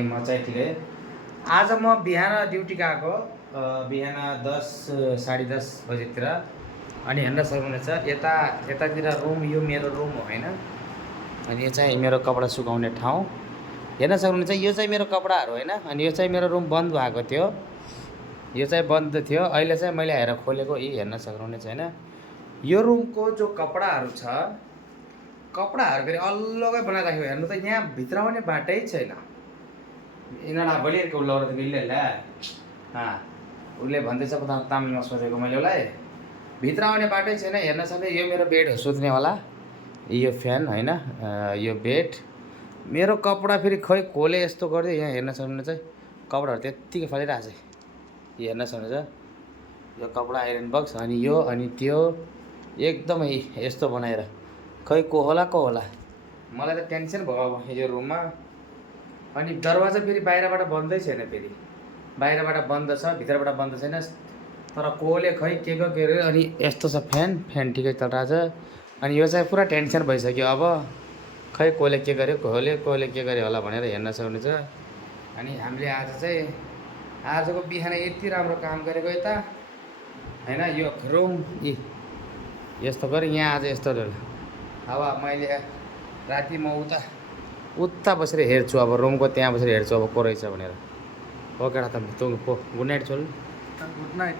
म चाहिँ ठिकै आज म बिहान ड्युटी गएको बिहान 10 साढे 10 बजेतिर अनि हेर्न सक्नुहुनेछ यतातिर रुम यो मेरो रुम हो होइन अनि यो चाहिँ मेरो कपडा सुकाउने ठाउँ हेर्न सक्नुहुनेछ यो चाहिँ मेरो कपडाहरू होइन अनि यो चाहिँ मेरो रुम बन्द भएको थियो यो चाहिँ बन्द थियो अहिले चाहिँ मैले हेरेर खोलेको यी हेर्न सक्नुहुनेछ होइन यो रुमको जो कपडाहरू छ कपडाहरू फेरि अलग्गै बनाइराखेको हेर्नु त यहाँ भित्र आउने बाटै छैन यिनीहरूलाई बोलिरहेको उसले त बिल्ले उसले भन्दैछ पो तामिलमा सोधेको मैले उसलाई भित्र आउने बाटै छैन हेर्न सक्दै यो मेरो बेड हो सुत्नेवाला यो फ्यान होइन यो बेड मेरो कपडा फेरि खै खोले यस्तो गरिदियो यहाँ हेर्न सक्नुहुन्छ चाहिँ कपडाहरू त्यत्तिकै फलिरहेको छ हेर्न सक्नुहुन्छ यो कपडा आइरन बक्स अनि यो अनि त्यो एकदमै यस्तो बनाएर खै को होला मलाई त टेन्सन भयो यो रुममा अनि दरवाजा फेरि बाहिरबाट बन्दै छैन फेरि बाहिरबाट बन्द छ भित्रबाट बन्द छैन तर कोले खै के अरे अनि यस्तो छ फ्यान ठिकै चलिरहेको छ अनि यो चाहिँ पुरा टेन्सन भइसक्यो अब खै कोले के गर्यो कोले के गर्यो होला भनेर हेर्न सक्नुहुन्छ अनि हामीले आज चाहिँ आजको बिहान यति राम्रो काम गरेको यता होइन यो रुम यस्तो गरेँ यहाँ आज यस्तो अब मैले राति म उता बसेर हेर्छु अब रुमको त्यहाँ बसेर हेर्छु अब को रहेछ भनेर हो केटा त गुड नाइट चल गुड नाइट